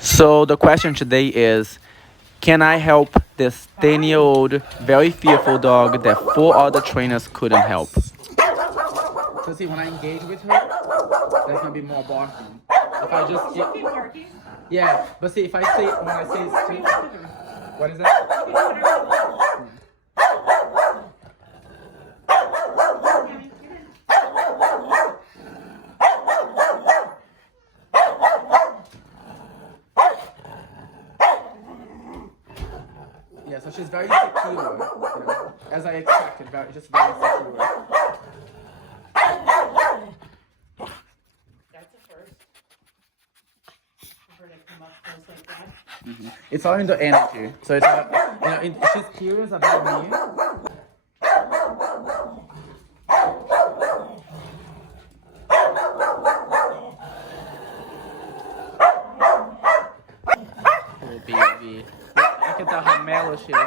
So the question today is, can I help this 10-year-old, very fearful dog that 4 other trainers couldn't help? So see, when I engage with her, there's gonna be more barking. If I just yeah, but see, if I say when I say sit, what is that? Yeah, so she's very secure, you know, as I expected, just very secure. That's a first. For her to come up close like that. It's all in the energy. So it's all, you know, she's curious about me. Oh baby, I can tell how mellow she is. Oh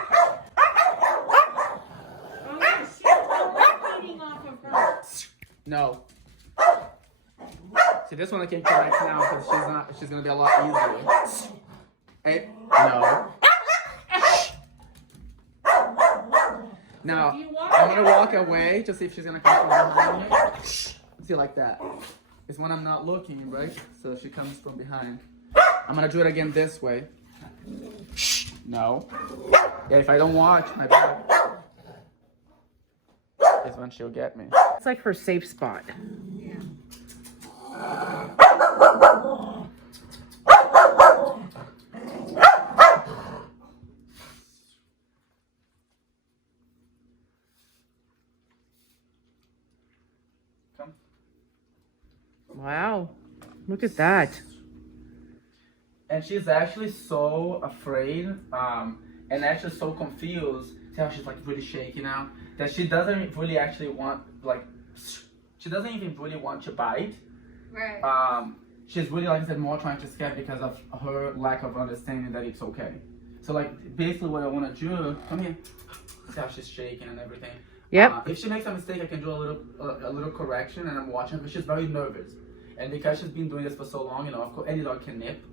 yeah, she's feeding off of her. No. See, this one I can correct now because she's gonna be a lot easier. Hey, no. Now, I'm gonna walk away to see if she's gonna come from behind me. See, like that. It's when I'm not looking, right? So she comes from behind. I'm gonna do it again this way. No. Yeah, if I don't watch my back, is when she'll get me. It's like her safe spot. Yeah. Come. Wow. Look at that. And she's actually so afraid, and actually so confused. See how she's like really shaky now? That she doesn't really actually want, like, she doesn't even really want to bite. Right. She's really, like I said, more trying to scare because of her lack of understanding that it's okay. So like, basically what I want to do, come here. See how she's shaking and everything. Yep. If she makes a mistake, I can do a little correction, and I'm watching her, but she's very nervous. And because she's been doing this for so long, you know, of course, any dog can nip.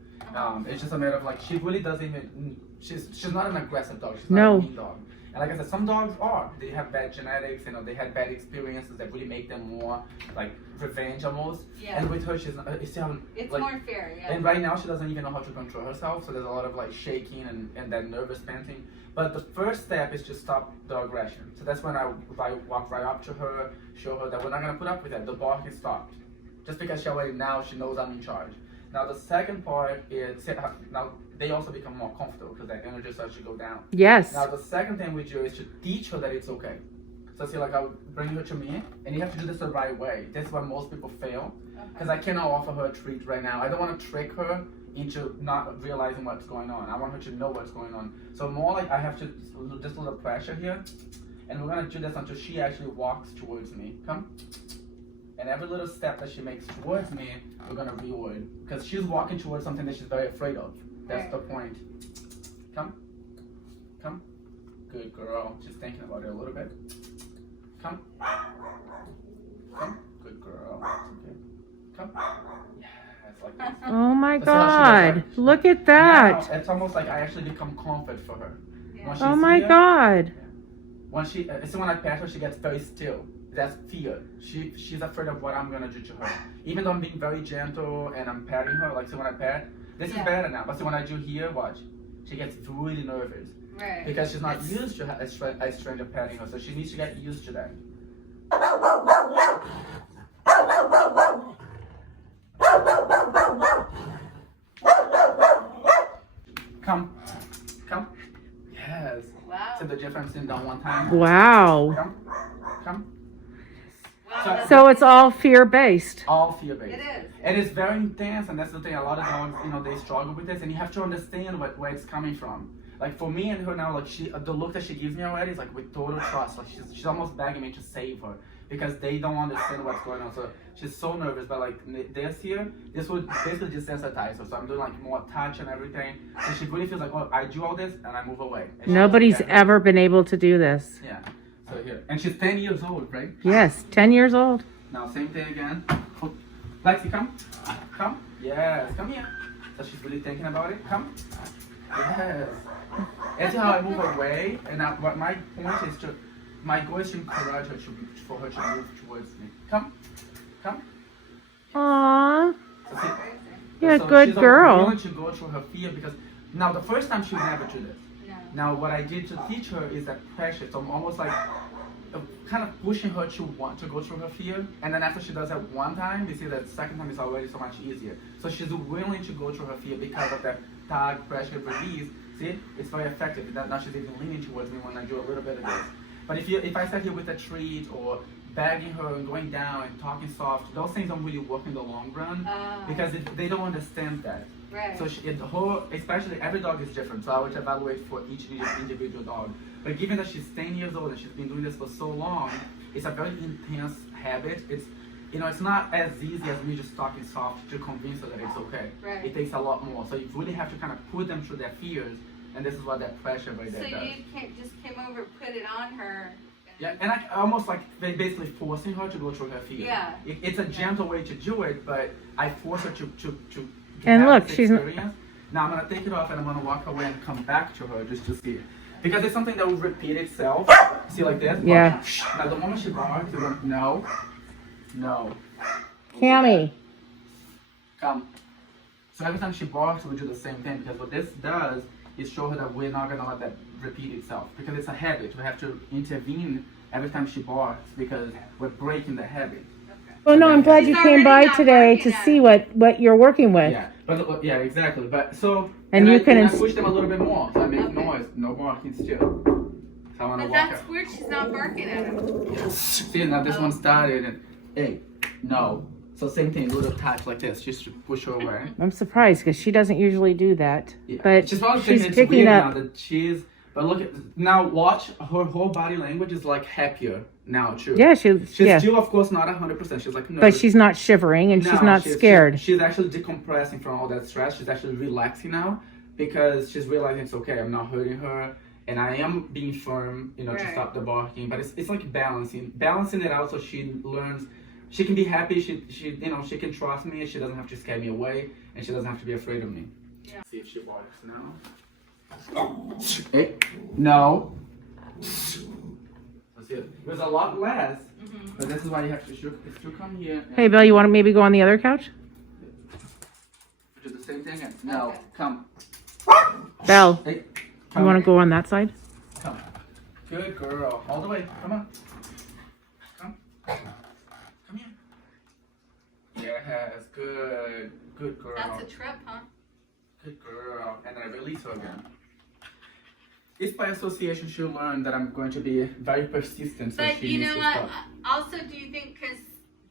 It's just a matter of like, she really doesn't even, she's not an aggressive dog, she's not No. a mean dog. And like I said, some dogs are. They have bad genetics, you know, they had bad experiences that really make them more like revenge almost. Yeah. And with her, she's not, you see how, It's like, more fair, yeah. and right now she doesn't even know how to control herself, so there's a lot of like shaking and that nervous panting. But the first step is to stop the aggression. So that's when I walk right up to her, show her that we're not gonna put up with that. The bark is stopped. Just because she already now she knows I'm in charge. Now the second part is, now they also become more comfortable because their energy starts to go down. Yes. Now the second thing we do is to teach her that it's okay. So see, like I'll bring her to me, and you have to do this the right way. This is where most people fail, because I cannot offer her a treat right now. I don't want to trick her into not realizing what's going on. I want her to know what's going on. So more like I have to just a little pressure here, and we're gonna do this until she actually walks towards me. Come. And every little step that she makes towards me, we're gonna reward, because she's walking towards something that she's very afraid of. That's the point. Come. Come. Good girl. Just thinking about it a little bit. Come. Come. Good girl. Okay. Come. Yes, like this. Oh my That's how she God. does Look at Now, that. it's almost like I actually become comfort for her. When she's Oh my here, God. when so when I pet her, she gets very still. That's fear. She's afraid of what I'm gonna do to her. Even though I'm being very gentle and I'm patting her, like so when I pat, this is better now. But so when I do here, watch, she gets really nervous. Right. Because she's not used to a stranger patting her, so she needs to get used to that. Come. Come. Yes. Wow. See the difference in that one time? Wow. Come. Come. Wow. So it's all fear-based. All fear-based. It is. And it's very intense, and that's the thing. A lot of dogs, you know, they struggle with this, and you have to understand where it's coming from. Like for me and her now, like the look that she gives me already is like with total trust. Like she's almost begging me to save her because they don't understand what's going on. So she's so nervous. But like this here, this would basically desensitize her. So I'm doing like more touch and everything. So she really feels like, oh, I do all this and I move away. And she Nobody's doesn't get it. ever been able to do this. Yeah. So here, and she's 10 years old, right? Yes, 10 years old. Now same thing again. Lexi, come. Come. Yes, come here. So she's really thinking about it. Come. Yes. And see how I move away? And now, what my point is to, my goal is to encourage her for her to move towards me. Come. Come. Aww. So see, Yeah, so good she's girl. willing to go through her fear because now the first time she would never do this. No. Now what I did to teach her is that pressure. So I'm almost like kind of pushing her to want to go through her fear. And then after she does that one time, you see that the second time is already so much easier. So she's willing to go through her fear because of that tag, pressure, release. See, it's very effective. Now she's even leaning towards me when I do a little bit of this. But if I sat here with a treat or begging her and going down and talking soft, those things don't really work in the long run because they don't understand that. Right. So especially every dog is different, so I would evaluate for each individual dog. But given that she's 10 years old and she's been doing this for so long, it's a very intense habit. It's not as easy as me just talking soft to convince her that it's okay. Right. It takes a lot more. So you really have to kind of put them through their fears, and this is what that pressure right there So does. you just came over, put it on her. Yeah, and I almost like basically forcing her to go through her fear. Yeah. It's a gentle way to do it, but I force her to And have look, this she's experience. Now I'm gonna take it off and I'm gonna walk away and come back to her just to see it. Because it's something that will repeat itself. See, like this? Yeah. Now the moment she barks, you're going, no, no, Cammy. come. So every time she barks, we do the same thing. Because what this does is show her that we're not gonna let that repeat itself. Because it's a habit. We have to intervene every time she barks because we're breaking the habit. Well, no, I'm glad She's you came already by not today working to at see it. what you're working with. Yeah, but yeah, exactly. But so And you can I ins- push them a little bit more, so I make Okay. noise, no barking still. So I want to But walk that's out. weird. She's not barking at him. See, now this one started and hey, no. So same thing, little touch like this, just to push her away. I'm surprised because she doesn't usually do that. Yeah. But she's probably she's thinking it's picking weird up. now that she's. But look at now. Watch her whole body language is like happier now too. Yeah, She's yeah. still, of course, not 100%. She's like no. But she's not shivering and she's No, not scared. She's actually decompressing from all that stress. She's actually relaxing now because she's realizing it's okay. I'm not hurting her, and I am being firm, to Right. stop the barking. But it's like balancing it out so she learns. She can be happy. She can trust me. She doesn't have to scare me away, and she doesn't have to be afraid of me. Yeah. See if she barks now. Hey, no. So see, there's a lot less, but this is why you have to still come here. And Hey, Bill, you want to maybe go on the other couch? do the same thing. And no, Okay. come. Belle, Hey, you come. want to go on that side? Come. Good girl. All the way. Come on. Come. Come here. Yes. Good. Good girl. That's a trip, huh? Good girl. And then I release her again. It's by association she'll learn that I'm going to be very persistent. So But she you needs know to what? stop. Also, do you think because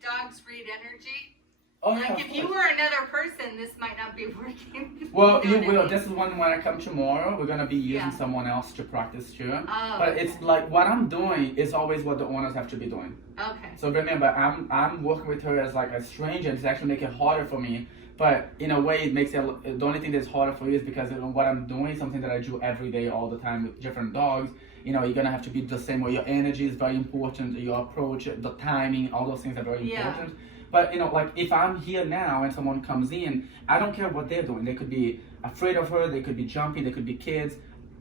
dogs read energy? Oh, yeah, Like of if you course. were another person, this might not be working. Well, You you know what I will. mean? This is when I come tomorrow, we're gonna be using Yeah. someone else to practice too. Oh, But it's like what I'm doing is always what the owners have to be doing. okay. So remember, I'm working with her as like a stranger, and it's actually making it harder for me. But in a way, it makes it the only thing that's harder for you is because what I'm doing is something that I do every day, all the time with different dogs. You're gonna have to be the same way. Your energy is very important. Your approach, the timing, all those things are very Yeah. important. But like if I'm here now and someone comes in, I don't care what they're doing. They could be afraid of her. They could be jumping. They could be kids.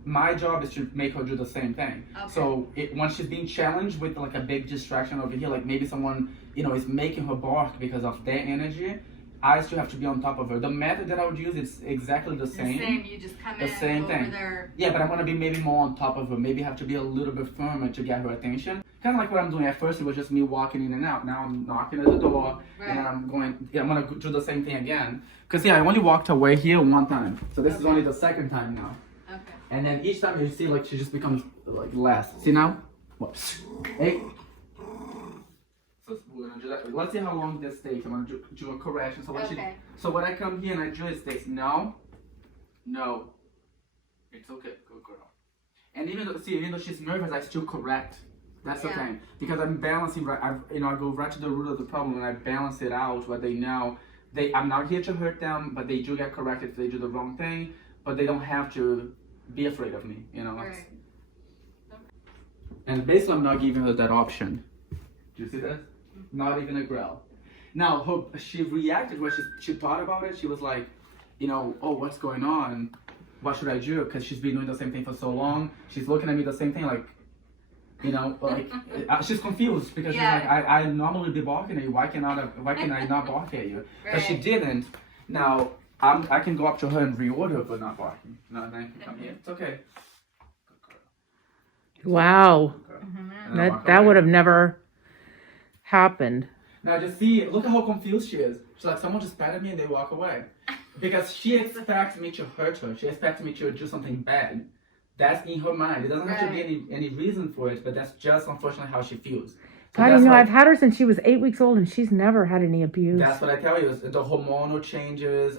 My job is to make her do the same thing. Okay. So once she's being challenged with like a big distraction over here, like maybe someone is making her bark because of their energy, I still have to be on top of her. The method that I would use is exactly the The same. same. You just come The in same over thing. there. Yeah, but I'm gonna be maybe more on top of her. Maybe have to be a little bit firmer to get her attention. Kind of like what I'm doing. At first, it was just me walking in and out. Now I'm knocking at the door, and then I'm going. Yeah, I'm gonna do the same thing again. Cause I only walked away here one time, so this is Okay. only the second time now. Okay. And then each time you see, like she just becomes like less. See now? What? Hey. So we're gonna do that. Let's see how long this takes. I'm gonna do a correction. So Okay. so when I come here and I do it, stays no, no. It's okay, good girl. And even though she's nervous, I still correct. That's the Yeah. thing, because I'm balancing right. I go right to the root of the problem and I balance it out. Where they know I'm not here to hurt them, but they do get corrected if they do the wrong thing. But they don't have to be afraid of me. Right. And basically, I'm not giving her that option. Do you see this? Not even a growl. Now, she reacted when she thought about it. She was like, oh, what's going on? What should I do? Because she's been doing the same thing for so long. She's looking at me the same thing, like, she's confused because she's like, I normally be barking at you. Why can I not bark at you? But she didn't. Now I can go up to her and reorder for not barking. No, then come here. It's okay. Wow. And I walk That away. would have never happened. Now just see, look at how confused she is. She's like, someone just patted me and they walk away. Because she expects me to hurt her. She expects me to do something bad. That's in her mind. It doesn't have to be any reason for it, but that's just unfortunately how she feels. So God, that's why- I've had her since she was 8 weeks old and she's never had any abuse. That's what I tell you. Is the hormonal changes.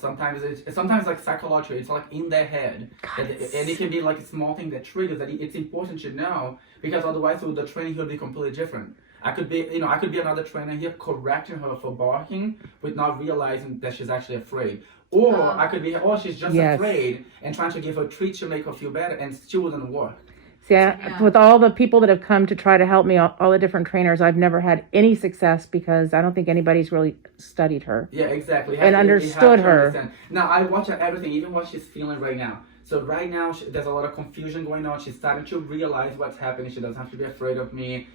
Sometimes sometimes like psychological. It's like in their head, and it can be like a small thing that triggers that. It's important to know because otherwise, the training here will be completely different. I could be another trainer here correcting her for barking, but not realizing that she's actually afraid. Or I could be, she's just afraid and trying to give her treats to make her feel better, and still wouldn't work. See, with all the people that have come to try to help me, all the different trainers, I've never had any success because I don't think anybody's really studied her. Yeah, exactly. And understood her. Understand. Now, I watch everything, even what she's feeling right now. So right now, there's a lot of confusion going on. She's starting to realize what's happening. She doesn't have to be afraid of me.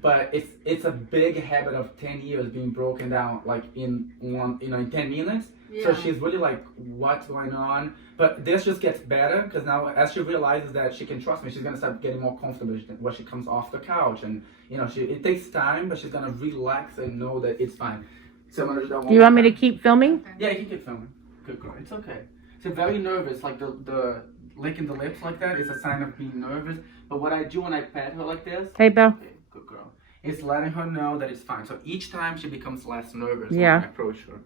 But it's a big habit of 10 years being broken down like in 10 minutes. So she's really like, what's going on? But this just gets better because now as she realizes that she can trust me, she's gonna start getting more comfortable when she comes off the couch. And it takes time, but she's gonna relax and know that it's fine. So I'm gonna do that one Do you want me more to time. keep filming? Yeah, you can keep filming. Good girl. It's okay. She's very nervous. Like the licking the lips like that is a sign of being nervous. But what I do when I pat her like this. Hey, Belle. Okay, good girl. It's letting her know that it's fine. So each time she becomes less nervous Yeah. when I approach her.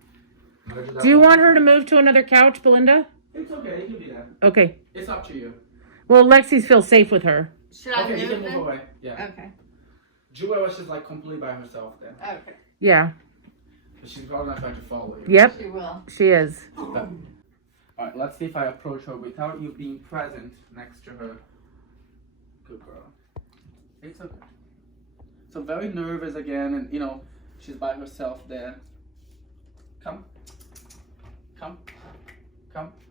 Do you want her to move to another couch, Belinda? It's okay. You can do that. Okay. It's up to you. Well, Lexi's feels safe with her. Should I Okay, you can move move it? away. Yeah. Okay. Jewel was just like completely by herself then. Okay. Yeah. But she's probably not trying to follow you. Yep. She will. She is. But, all right, let's see if I approach her without you being present next to her. Good girl. It's okay. So very nervous again, and she's by herself there. Come.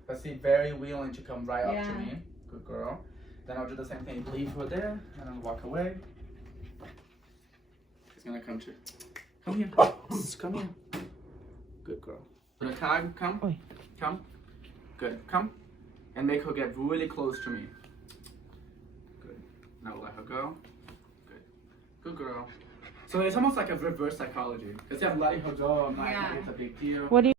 But see, very willing to come right up to me. Good girl. Then I'll do the same thing. Leave her there, and I'll walk away. She's gonna come to. Come here. Come here. Good girl. Put a tag. Come. Oi. Come. Good. Come. And make her get really close to me. Good. Now let her go. Good. Good girl. So it's almost like a reverse psychology. Because I'm letting her go, I'm not, it's a big deal. What do you